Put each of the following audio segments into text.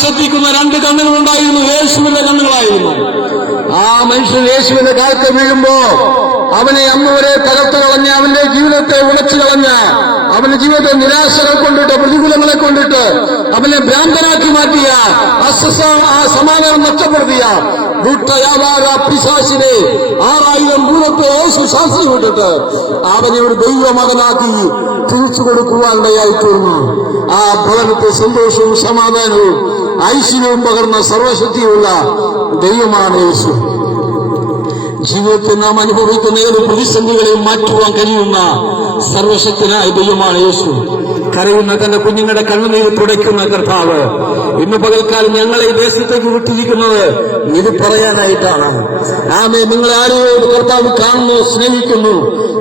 ശ്രദ്ധിക്കുന്ന രണ്ട് കണ്ണുകളുണ്ടായിരുന്നു, യേശുവിന്റെ കണ്ണുകളായിരുന്നു. ആ മനുഷ്യൻ യേശുവിന്റെ കാലത്ത് വീഴുമ്പോ അവനെ അന്നുവരെ തകർത്തു കളഞ്ഞ, അവന്റെ ജീവിതത്തെ ഉടച്ചു കളഞ്ഞ, അവന്റെ ജീവിതത്തെ നിരാശകൾ കൊണ്ടിട്ട്, പ്രതികൂലങ്ങളെ കൊണ്ടിട്ട് അവനെ ഭ്രാന്തനാക്കി മാറ്റിയ, ആ സമാധാനം നഷ്ടപ്പെടുത്തിയ ദുഷ്ടയാവാര പിശാചിനെ 6000 ഭൂതത്തെ യേശു ശാസ്ത്രം വിട്ടിട്ട് അവനെ ഒരു ദൈവമകനാക്കി തിരിച്ചു കൊടുക്കുവാനിടയായി തീർന്നു. ആ ഭവനത്തെ സന്തോഷവും സമാധാനവും ഐശ്വര്യവും പകർന്ന സർവശക്തിയുള്ള ദൈവമാണ് യേശു. ജീവിതത്തിൽ നാം അനുഭവിക്കുന്ന ഏത് പ്രതിസന്ധികളെയും മാറ്റുവാൻ കഴിയുന്ന സർവശക്തനായ ദൈവമാണ് യേശു. കരയുന്ന തന്റെ കുഞ്ഞുങ്ങളുടെ കണ്ണുനീര് തുടയ്ക്കുന്ന കർത്താവ് ഇന്ന് പകൽക്കാലം ഞങ്ങളെ ഈ ദേശത്തേക്ക് വിട്ടിരിക്കുന്നത് ഇത് പറയാനായിട്ടാണ്. ആമേ, നിങ്ങളെ ആരെയോ കർത്താവ് കാണുന്നു, സ്നേഹിക്കുന്നു.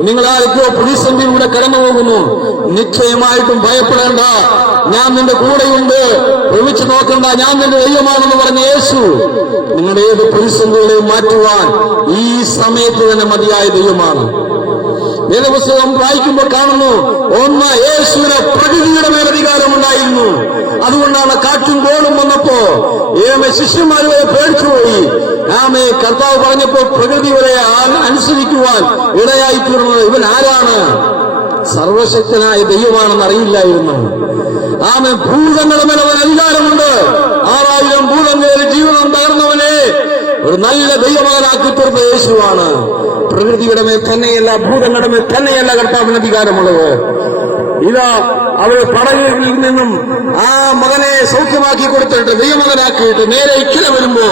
നിങ്ങളാർക്കോ പ്രതിസന്ധിയിലൂടെ കടന്നു പോകുന്നു. നിശ്ചയമായിട്ടും ഭയപ്പെടേണ്ട, ഞാൻ നിന്റെ കൂടെയുണ്ട്. ഒളിച്ചു നോക്കണ്ട, ഞാൻ നിന്റെ ദൈവമാണെന്ന് പറഞ്ഞ യേശു നിങ്ങളുടെ ഏത് പ്രതിസന്ധികളെയും മാറ്റുവാൻ ഈ സമയത്ത് തന്നെ മതിയായ ദൈവമാണ്. വേദപുസ്തകം വായിക്കുമ്പോൾ കാണുന്നു, ഒന്ന് യേശുവിന് പ്രകൃതിയുടെ മേൽ അധികാരമുണ്ടായിരുന്നു. അതുകൊണ്ടാണ് കാറ്റും കോളും വന്നപ്പോ ശിഷ്യന്മാരെ പേടിച്ചുപോയി. ആമേ, കർത്താവ് പറഞ്ഞപ്പോ പ്രകൃതി വരെ അനുസരിക്കുവാൻ ഇടയായി തീർന്നത് ഇവൻ ആരാണ്? സർവശക്തനായ ദൈവമാണെന്ന് അറിയില്ലായിരുന്നു. ആമേ, ഭൂതങ്ങളുടെ മേൽ അവൻ അധികാരമുണ്ട്. 6000 ഭൂതങ്ങളുടെ ജീവിതം തകർന്നവനെ ഒരു നല്ല ദൈവമകനാക്കി തീർത്ത യേശുവാണ്. പ്രകൃതിയുടെ മേൽ തന്നെയല്ല, ഭൂതങ്ങളുടെ മേൽ തന്നെയല്ല കർത്താവിന് അധികാരമുള്ളത്. ഇതാ അവൾ പടകിൽ നിന്നും ആ മകനെ സൗഖ്യമാക്കി കൊടുത്തിട്ട് ദൈവമകനാക്കിയിട്ട് നേരെ ഇക്കില വരുമ്പോ